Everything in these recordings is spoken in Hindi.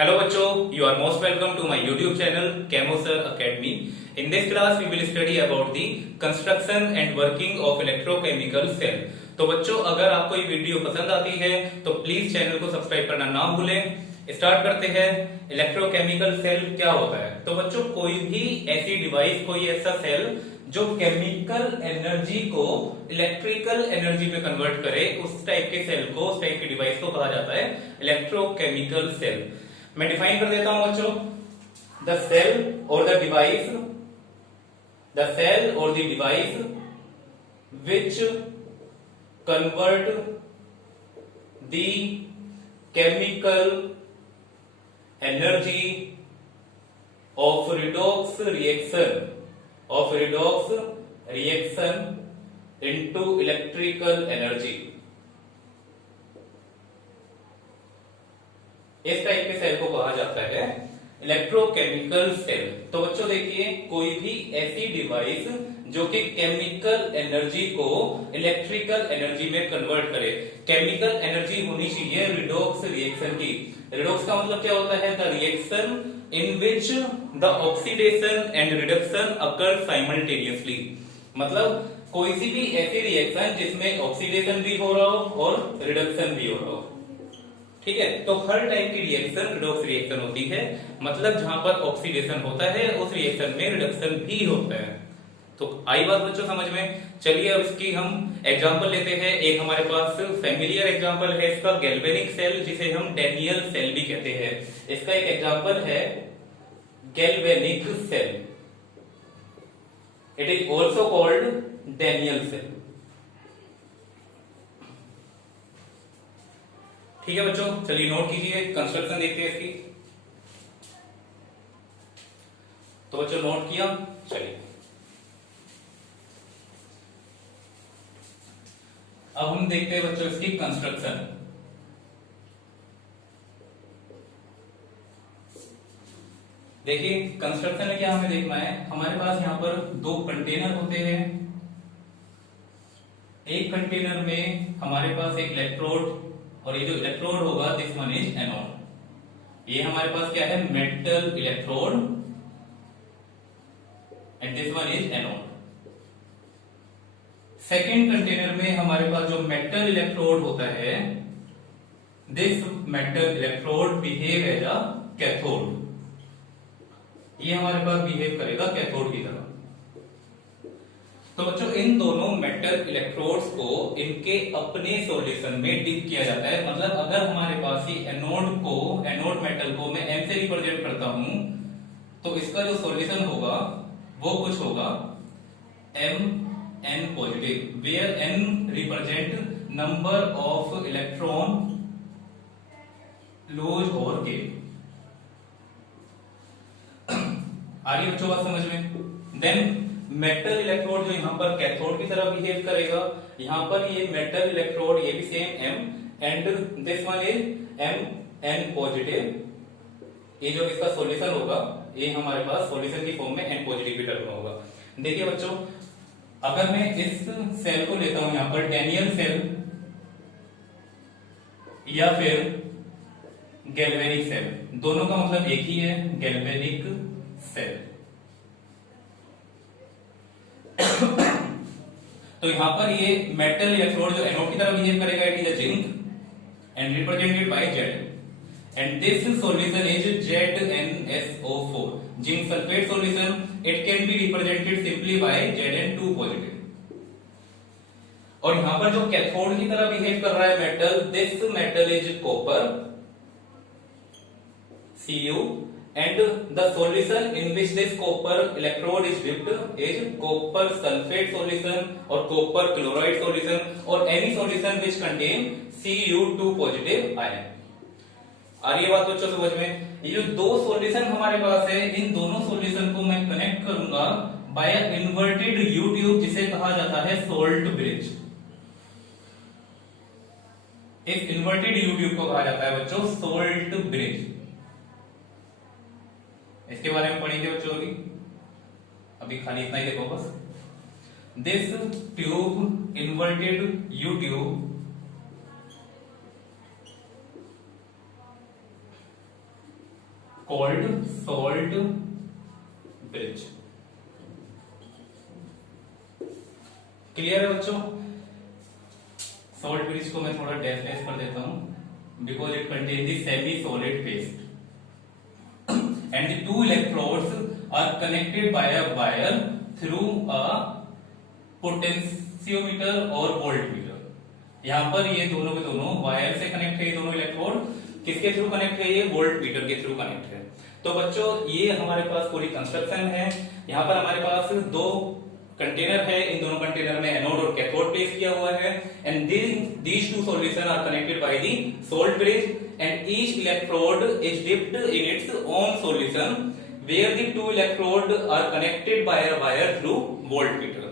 Hello बच्चों, you are most welcome to my YouTube channel ChemoSir Academy. In this class we will study about the construction and working of electrochemical cell. तो बच्चों अगर आपको ये वीडियो पसंद आती है तो प्लीज चैनल को सब्सक्राइब करना ना भूलें। स्टार्ट करते हैं। इलेक्ट्रोकेमिकल सेल क्या होता है? तो बच्चों कोई भी ऐसी डिवाइस, कोई ऐसा सेल जो केमिकल एनर्जी को इलेक्ट्रिकल एनर्जी में कन्वर्ट करे, उस टाइप के सेल को, उस टाइप की डिवाइस को कहा जाता है इलेक्ट्रोकेमिकल सेल। मैं डिफाइन कर देता हूं बच्चों। द सेल और द डिवाइस, द सेल और the device which convert the chemical energy of redox reaction into electrical energy. इस टाइप के सेल को कहा जाता है इलेक्ट्रोकेमिकल सेल। तो बच्चों देखिए, कोई भी ऐसी डिवाइस जो कि केमिकल एनर्जी को इलेक्ट्रिकल एनर्जी में कन्वर्ट करे। केमिकल एनर्जी होनी चाहिए रिडॉक्स रिएक्शन की। रिडॉक्स का मतलब क्या होता है? The reaction in which the oxidation and reduction occur simultaneously. मतलब कोई सी भी ऐसी रिएक्शन जिसमें ऑक्सीडेशन भी हो रहा हो और रिडक्शन भी हो रहा हो। ठीक है, तो हर टाइप की रिएक्शन रिडॉक्स रिएक्शन होती है। मतलब जहां पर ऑक्सीडेशन होता है उस रिएक्शन में रिडक्शन भी होता है। तो आई बात बच्चों समझ में? चलिए अब इसकी हम एग्जांपल लेते हैं। एक हमारे पास फेमिलियर एग्जांपल है इसका गैल्वेनिक सेल, जिसे हम डैनियल सेल भी कहते हैं। इसका एक एग्जांपल है galvanic cell. It is also called Daniel cell. ठीक है बच्चों, चलिए नोट कीजिए, कंस्ट्रक्शन देखते हैं इसकी। तो बच्चों नोट किया, चलिए अब हम देखते हैं बच्चों इसकी कंस्ट्रक्शन। देखिए कंस्ट्रक्शन में क्या हमें देखना है, हमारे पास यहां पर दो कंटेनर होते हैं। एक कंटेनर में हमारे पास एक इलेक्ट्रोड, और ये जो इलेक्ट्रोड होगा दिस वन इज एनोड। ये हमारे पास क्या है? Metal electrode and this one is anode. Second container में हमारे पास जो मेटल इलेक्ट्रोड होता है, this metal electrode behave as a cathode. ये हमारे पास बिहेव करेगा कैथोड की तरह। तो बच्चों इन दोनों मेटल इलेक्ट्रोड्स को इनके अपने सॉल्यूशन में डिप किया जाता है। मतलब अगर हमारे पास ही एनोड मेटल को मैं एम से रिप्रेजेंट करता हूं, तो इसका जो सॉल्यूशन होगा वो कुछ होगा M N positive, where N represent number of electron lose और गेन। आगे बच्चों बात समझ में? देन मेटल इलेक्ट्रोड जो यहाँ पर कैथोड की तरह बिहेव करेगा, यहाँ पर ये मेटल इलेक्ट्रोड ये भी same M, and this one is M N positive. ये जो इसका सॉल्यूशन होगा ये हमारे पास सॉल्यूशन की फॉर्म में एन पॉजिटिव की टर्म में होगा। देखिए बच्चों, अगर मैं इस सेल को लेता हूं यहाँ पर डैनियल सेल या फिर गैल्वेनिक सेल, दोनों का मतलब एक ही है, गैल्वेनिक सेल। तो यहां पर ये मेटल इलेक्ट्रोड जो एनोड की तरह बिहेव करेगा, it is a zinc and represented by Z, and this solution is ZnSO4, zinc sulphate solution. It can be represented simply by Zn2 positive. और यहां पर जो कैथोड की तरह बिहेव कर रहा है metal, this metal is copper Cu, and the solution in which this copper electrode is dipped is copper sulfate solution or copper chloride solution or any solution which contain Cu2 positive ion। आ रही है बात बच्चों समझ में? ये जो दो सॉल्यूशन हमारे पास है, इन दोनों सॉल्यूशन को मैं कनेक्ट करूंगा बाय इन्वर्टेड यू ट्यूब, जिसे कहा जाता है सोल्ट ब्रिज। इस इन्वर्टेड यू ट्यूब को कहा जाता है बच्चों सोल्ट ब्रिज। इसके बारे में पढ़ेंगे बच्चों अभी खाली इतना ही देखो बस। This tube inverted you tube called salt bridge. Clear है बच्चों? सॉल्ट ब्रिज को मैं थोड़ा डैश डैश कर देता हूं because it contain the semi solid paste and the two electrodes are connected by a wire through a potentiometer और वोल्टमीटर। यहां पर ये दोनों के दोनों वायर से कनेक्ट है, ये दोनों इलेक्ट्रोड किसके थ्रू कनेक्ट है? ये वोल्टमीटर के थ्रू कनेक्ट है। तो बच्चों ये हमारे पास पूरी कंस्ट्रक्शन है। यहाँ पर हमारे पास दो कंटेनर है, इन दोनों कंटेनर में एनोड और कैथोड प्लेस किया हुआ है and these two solution are connected by the salt bridge and each electrode is dipped in its own solution where the two electrode are connected by a wire through voltmeter.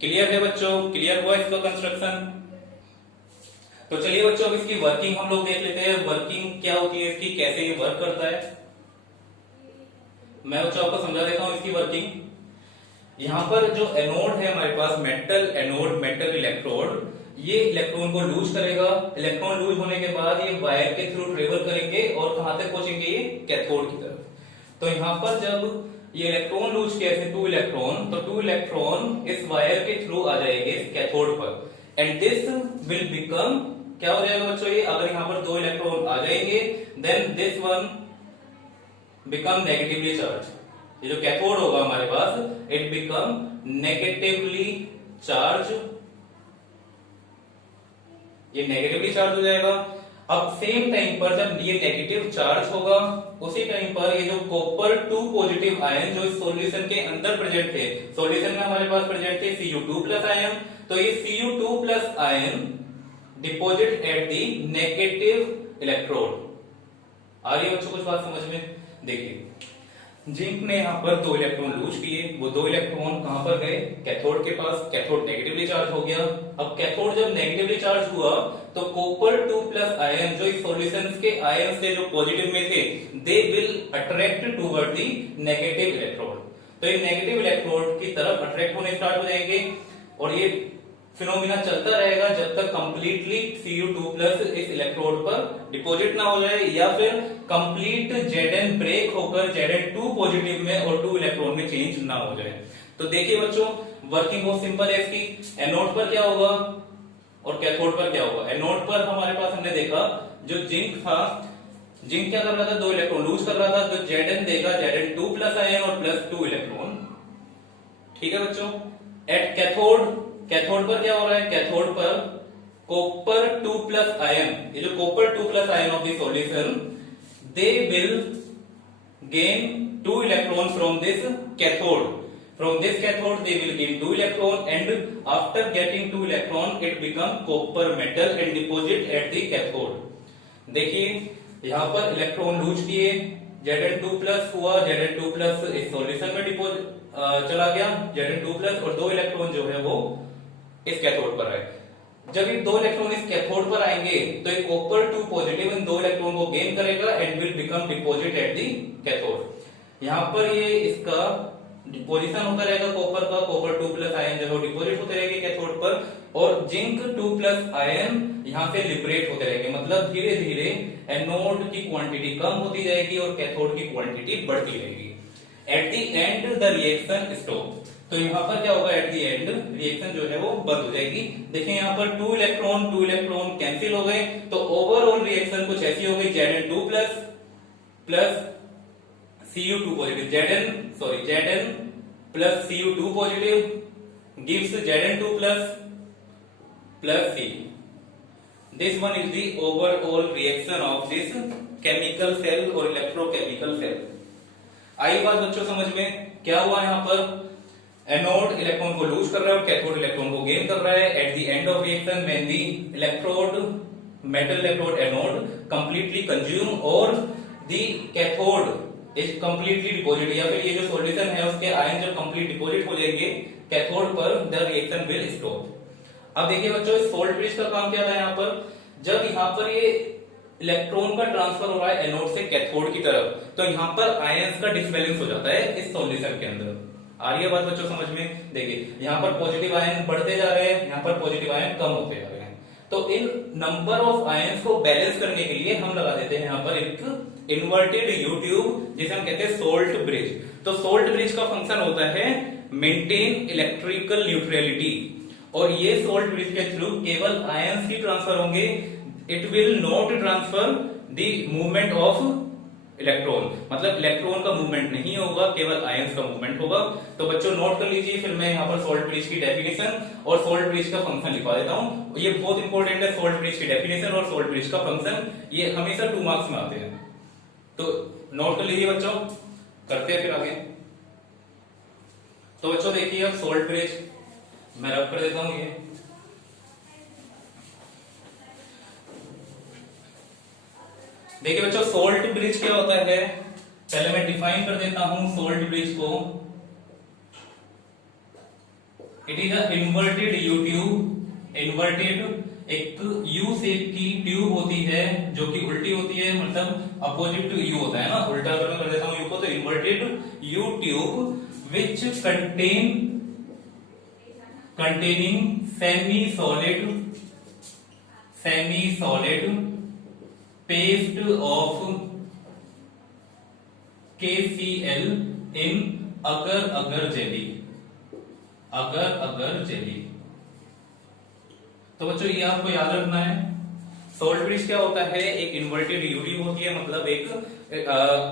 Clear है बच्चों? क्लियर हुआ इसका कंस्ट्रक्शन? तो चलिए बच्चों अब इसकी वर्किंग हम लोग देख लेते हैं। वर्किंग क्या होती है इसकी, कैसे ये वर्क करता है, मैं बच्चों आपको समझा देता हूं इसकी वर्किंग। यहां पर जो एनोड है हमारे पास, मेटल एनोड, मेटल इलेक्ट्रोड, ये इलेक्ट्रॉन को लूज करेगा। इलेक्ट्रॉन लूज होने के बाद ये वायर के थ्रू ट्रेवल करेंगे और कहां तक पहुंचेंगे? ये कैथोड की तरफ। तो यहां पर जब ये इलेक्ट्रॉन लूज किया है टू इलेक्ट्रॉन, तो टू इलेक्ट्रॉन इस वायर के थ्रू आ जाएंगे कैथोड पर एंड दिस विल बिकम, क्या हो जाएगा बच्चों ये, अगर यहां पर दो इलेक्ट्रॉन आ जाएंगे then this one become negatively charge. ये जो कैथोड होगा हमारे पास इट बिकम नेगेटिवली चार्ज, ये नेगेटिवली चार्ज हो जाएगा। अब सेम टाइम पर जब ये नेगेटिव चार्ज होगा उसी टाइम पर ये जो कॉपर 2 पॉजिटिव आयन जो इस सॉल्यूशन के अंदर प्रेजेंट थे, सॉल्यूशन में हमारे पास प्रेजेंट थे Cu2 प्लस आयन, तो ये Cu2 plus ion deposit at the negative electrode. आ रही है बच्चों कुछ बात समझ में? देखिए जिंक ने यहाँ पर दो इलेक्ट्रॉन लूज किए, वो दो इलेक्ट्रॉन कहां पर गए? कैथोड के पास। कैथोड नेगेटिवली चार्ज हो गया। अब कैथोड जब नेगेटिवली चार्ज हुआ तो कॉपर 2 प्लस आयन जो इस सॉल्यूशन के आयन थे जो पॉजिटिव में थे, they will attract toward the negative electrode. तो ये नेगेटिव इलेक्ट्रोड की तरफ अट्रैक्ट होने स्टार्ट हो जाएंगे और ये फिनोमिना चलता रहेगा जब तक कंप्लीटली Cu2 प्लस इस इलेक्ट्रोड पर डिपॉजिट ना हो जाए या फिर कंप्लीट Zn ब्रेक होकर Zn2 पॉजिटिव में और 2 इलेक्ट्रॉन में चेंज ना हो जाए। तो देखिए बच्चों वर्किंग बहुत सिंपल है इसकी। एनोड पर क्या होगा और कैथोड पर क्या होगा? एनोड पर हमारे पास हमने देखा जो जिंक था, जिंक क्या कर रहा था? दो इलेक्ट्रॉन लूज कर रहा था, तो Zn देगा Zn2 प्लस आयन और प्लस 2 इलेक्ट्रॉन। ठीक है बच्चों। एट कैथोड, कैथोड पर क्या हो रहा है? कैथोड पर कॉपर 2 प्लस आयन, ये जो copper 2 plus ion of the solution, they will gain 2 electron from this cathode. From this cathode they will gain 2 electron and after getting 2 electron it become copper metal and deposit at the cathode. देखिए यहां पर इलेक्ट्रॉन लूज किए, Zn2 प्लस हुआ, Zn2 प्लस इस सॉल्यूशन में डिपॉजिट चला गया Zn2 प्लस और दो इलेक्ट्रॉन जो है वो इस कैथोड पर आए। जब ये दो इलेक्ट्रॉन इस कैथोड पर आएंगे तो एक कॉपर 2 पॉजिटिव इन दो इलेक्ट्रॉन को गेन करेगा and will become deposit at the cathode. यहां पर ये इसका डिपोजिशन होता रहेगा कॉपर का, कॉपर 2 प्लस आयन जो है डिपोजिट होते रहेंगे कैथोड पर और जिंक 2 प्लस आयन यहां से लिबरेट होते रहेंगे। मतलब धीरे धीरे एनोड की क्वांटिटी कम होती जाएगी और कैथोड की क्वांटिटी बढ़ती रहेगी। Eight the and the reaction stop. तो यहाँ पर क्या होगा? एट द एंड रिएक्शन जो है वो बंद हो जाएगी। देखिए यहाँ पर 2 इलेक्ट्रॉन कैंसिल हो गए, तो ओवरऑल रिएक्शन कुछ ऐसी हो गई Zn2 plus plus Cu2 positive, Zn plus Cu2 positive gives Zn2 plus plus C. This one is the overall reaction of this chemical cell और electrochemical cell. आई बात बच्चों समझ में? क्या हुआ यहाँ पर? एनोड इलेक्ट्रॉन को लूज कर रहा है और कैथोड इलेक्ट्रॉन को गेन कर रहा है। At the end of reaction when the electrode, metal electrode anode completely consume और the cathode is completely deposit, या फिर ये जो सॉल्यूशन है उसके आयन जब कंप्लीट डिपॉजिट हो जाएंगे कैथोड पर, द रिएक्शन विल स्टॉप। अब देखिए बच्चों इस सॉल्ट ब्रिज का काम क्या था यहाँ पर? जब यहाँ पर ये इलेक्ट्रॉन का ट्रांसफर हो रहा है एनोड से कैथोड की तरफ, तो यहाँ पर आयंस का डिसबैलेंस हो जाता है इस सॉल्यूशन के अंदर। आ रही है बात बच्चों समझ में? देखिए यहाँ पर पॉजिटिव आयन बढ़ते जा रहे हैं, यहाँ पर पॉजिटिव आयन कम होते जा रहे हैं। तो इन नंबर ऑफ आयंस को बैलेंस करने के लिए हम लगा देते हैं यहाँ पर एक इन्वर्टेड यू ट्यूब जिसे हम कहते हैं सोल्ट ब्रिज। तो सोल्ट ब्रिज का फंक्शन होता है मेंटेन इलेक्ट्रिकल न्यूट्रलिटी, और ये सोल्ट ब्रिज के थ्रू केवल आयंस ही ट्रांसफर होंगे, it will not transfer the movement of electron, मतलब इलेक्ट्रॉन का मूवमेंट नहीं होगा, केवल आयंस का मूवमेंट होगा। तो बच्चों नोट कर लीजिए, फिर मैं यहाँ पर सोल्ट ब्रिज की डेफिनेशन और सोल्ट ब्रिज का फंक्शन लिखवा देता हूँ। ये बहुत इंपॉर्टेंट है, सोल्ट ब्रिज की डेफिनेशन और सोल्ट ब्रिज का फंक्शन, ये हमेशा 2 मार्क्स में आते हैं। तो नोट कर लीजिए बच्चों, करते हैं फिर आगे। तो बच्चों देखिए अब सोल्ट ब्रिज मैं रब कर देता हूं ये। देखिए बच्चों सोल्ट ब्रिज क्या होता है, पहले मैं डिफाइन कर देता हूं सोल्ट ब्रिज को। It is a inverted you tube, inverted एक यू शेप की ट्यूब होती है जो कि उल्टी होती है, मतलब अपोजिट टू यू होता है ना, उल्टा अगर मैं कर देता हूं यू को तो inverted you tube which containing semi-solid paste of KCl in agar-agar jelly। तो बच्चों ये आपको याद रखना है। सोल्ट ब्रिज क्या होता है, एक इन्वर्टेड यू ट्यूब होती है, मतलब एक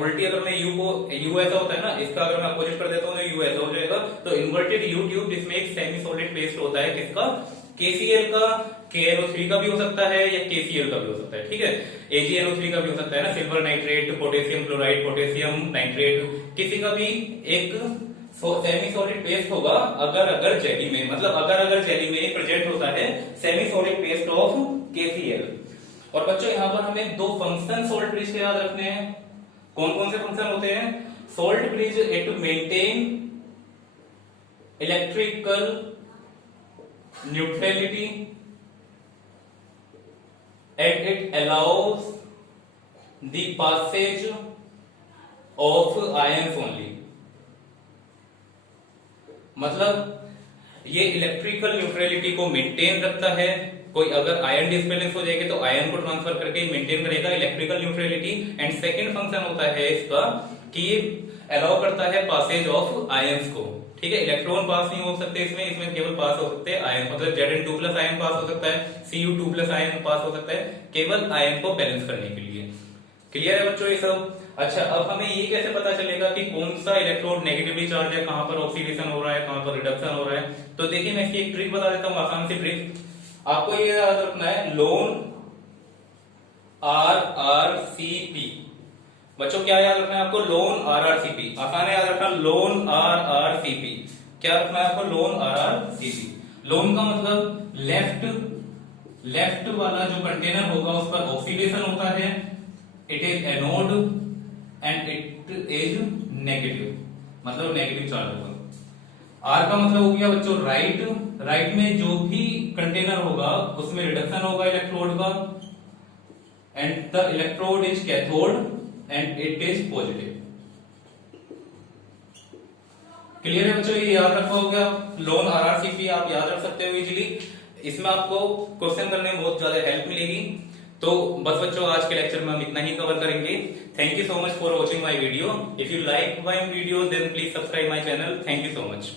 उल्टी, अगर मैं यू को, यू ऐसा होता है ना, इसका अगर मैं अपोजिट कर देता हूँ तो यू ऐसा हो जाएगा। तो इन्वर्टेड यू ट्यूब जिसमें एक सेमी सॉलिड पेस्ट होता है, किसका, KCl का, KNO3 का भी हो सकता है या KCl का भी हो सकता है, ठीक है, AgNO3 का भी हो सकता है ना, silver nitrate, potassium chloride, potassium nitrate, किसी का भी एक सेमी सॉलिड पेस्ट होगा अगर अगर जेली में, मतलब अगर अगर जेली में प्रेजेंट होता है semi solid paste of KCl। और बच्चों यहां पर हमें 2 फंक्शन सोल्ट ब्रिज के याद रखने हैं। कौन कौन से फंक्शन होते हैं, salt bridge it maintain electrical neutrality and it allows the passage of ions only, मतलब ये इलेक्ट्रिकल न्यूट्रलिटी को मेंटेन रखता है। कोई अगर आयन डिसबैलेंस हो जाएगी तो आयन को ट्रांसफर करके मेंटेन करेगा electrical neutrality. And second function होता है इसका कि अलाउ करता है पासेज ऑफ आयंस को, ठीक है, इलेक्ट्रॉन पास नहीं हो सकते इसमें केवल पास हो सकते हैं आयन, मतलब Zn2+ आयन पास हो सकता है, Cu2+ आयन पास हो सकता है, केवल आयन को बैलेंस करने के लिए। क्लियर है बच्चों ये सब। अच्छा अब हमें ये कैसे पता चलेगा कि कौन सा इलेक्ट्रोड नेगेटिवली चार्ज है, कहां पर ऑक्सीडेशन हो रहा है, कहां पर रिडक्शन हो रहा है। तो देखिए मैं इसकी एक ट्रिक बता देता हूं, आसान सी ट्रिक। आपको ये याद रखना है, लोन RRCP। बच्चों क्या याद रखना है आपको, लोन RRCP, आसान है याद रखना, लोन RRCP। क्या रखना है आपको, लोन RRCP। लोन का मतलब लेफ्ट वाला जो कंटेनर होगा उस पर ऑक्सीडेशन होता है, it is anode and it is negative, मतलब नेगेटिव चार्ज होगा। आर का मतलब हो गया बच्चों राइट में जो भी कंटेनर होगा उसमें रिडक्शन होगा इलेक्ट्रोड का, and the electrode is cathode and it is positive. Clear है बच्चों, ये याद रखा होगा, लोन RRCP आप याद रख सकते हो इजीली। इसमें आपको क्वेश्चन करने में बहुत ज्यादा हेल्प मिलेगी। तो बस बच्चों आज के लेक्चर में हम इतना ही कवर करेंगे। Thank you so much for watching my video. If you like my video then please subscribe my channel. Thank you so much.